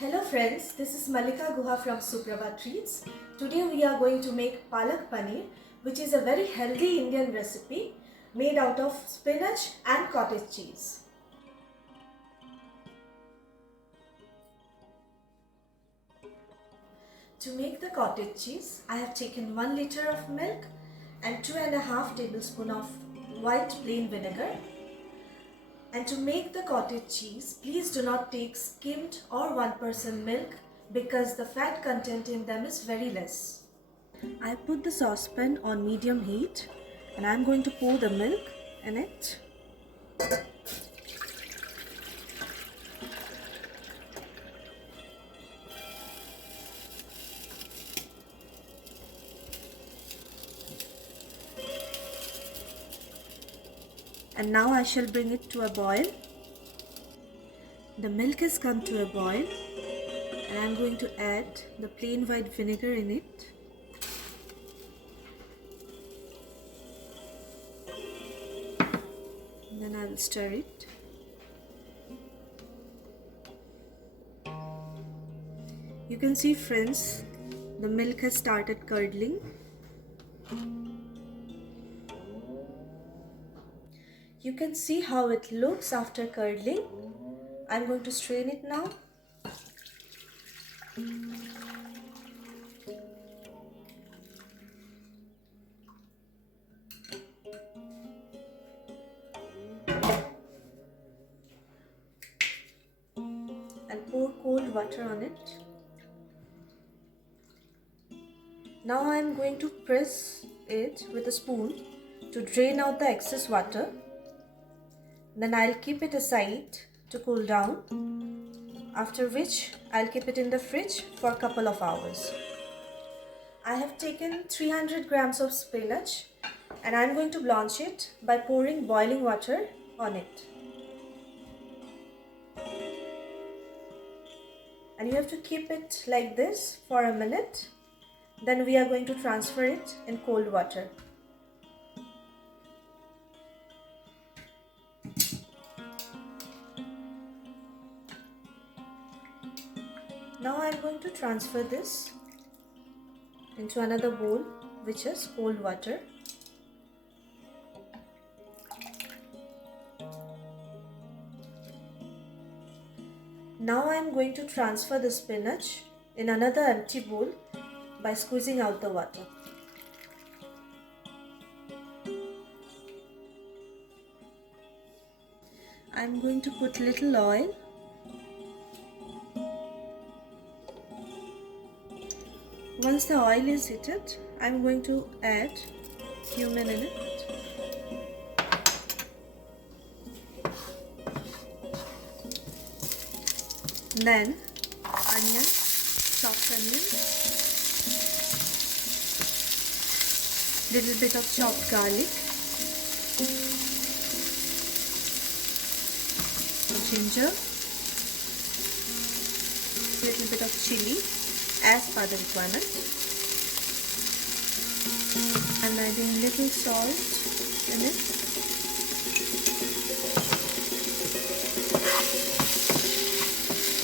Hello friends, this is Malika Guha from Suprabha Treats. Today we are going to make Palak Paneer, which is a very healthy Indian recipe made out of spinach and cottage cheese. To make the cottage cheese, I have taken 1 liter of milk and 2.5 tablespoons of white plain vinegar. And to make the cottage cheese, please do not take skimmed or 1% milk because the fat content in them is very less. I put the saucepan on medium heat and I'm going to pour the milk in it. And now I shall bring it to a boil. The milk has come to a boil and I'm going to add the plain white vinegar in it. And then I will stir it. You can see friends, the milk has started curdling. You can see how it looks after curdling. I'm going to strain it now. And pour cold water on it. Now I am going to press it with a spoon to drain out the excess water. Then I'll keep it aside to cool down, after which I'll keep it in the fridge for a couple of hours. I have taken 300 grams of spinach and I'm going to blanch it by pouring boiling water on it. And you have to keep it like this for a minute. Then we are going to transfer it in cold water. Now I am going to transfer this into another bowl, which is cold water. Now I am going to transfer the spinach in another empty bowl by squeezing out the water. I am going to put little oil. Once the oil is heated, I am going to add cumin in it. Then onion, chopped onion, little bit of chopped garlic, ginger, little bit of chili as per the requirement, and adding little salt in it.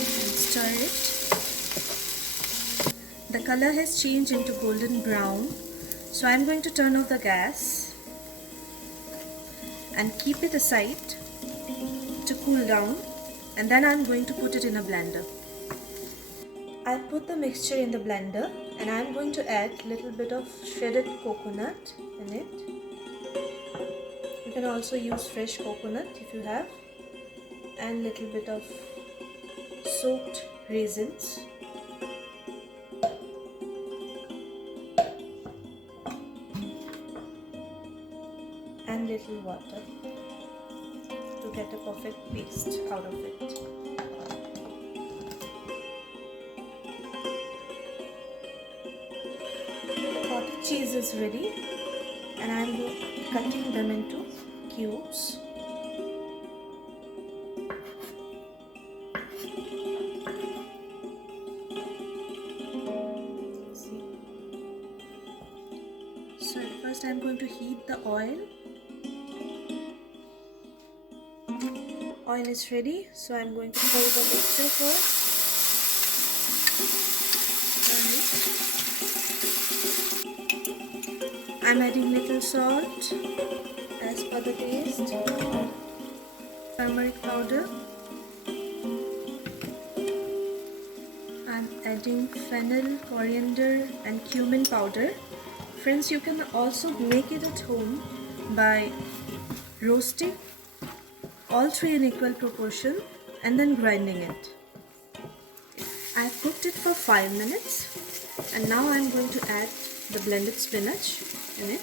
And stir it. The color has changed into golden brown, so I am going to turn off the gas and keep it aside to cool down, and then I am going to put it in a blender. I put the mixture in the blender and I am going to add little bit of shredded coconut in it. You can also use fresh coconut if you have, and little bit of soaked raisins. And little water to get a perfect paste out of it. Cottage cheese is ready and I am cutting them into cubes. See. So at first I am going to heat the oil. Oil is ready, so I am going to pour the mixture first. I'm adding little salt as per the taste, turmeric powder. I'm adding fennel, coriander and cumin powder. Friends, you can also make it at home by roasting all three in equal proportion and then grinding it. I've cooked it for 5 minutes and now I'm going to add the blended spinach in it.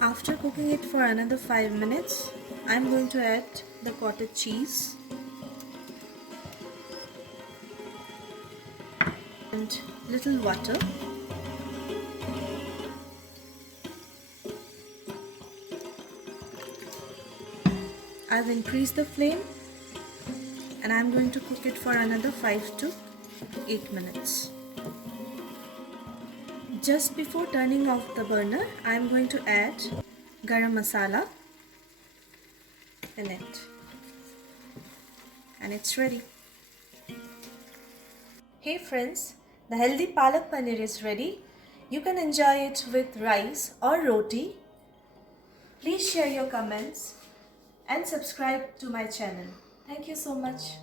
After cooking it for another 5 minutes, I'm going to add the cottage cheese and little water. I've increased the flame and I'm going to cook it for another 5 to 8 minutes. Just before turning off the burner, I'm going to add garam masala in it, and it's ready. Hey friends, the healthy palak paneer is ready. You can enjoy it with rice or roti. Please share your comments and subscribe to my channel. Thank you so much.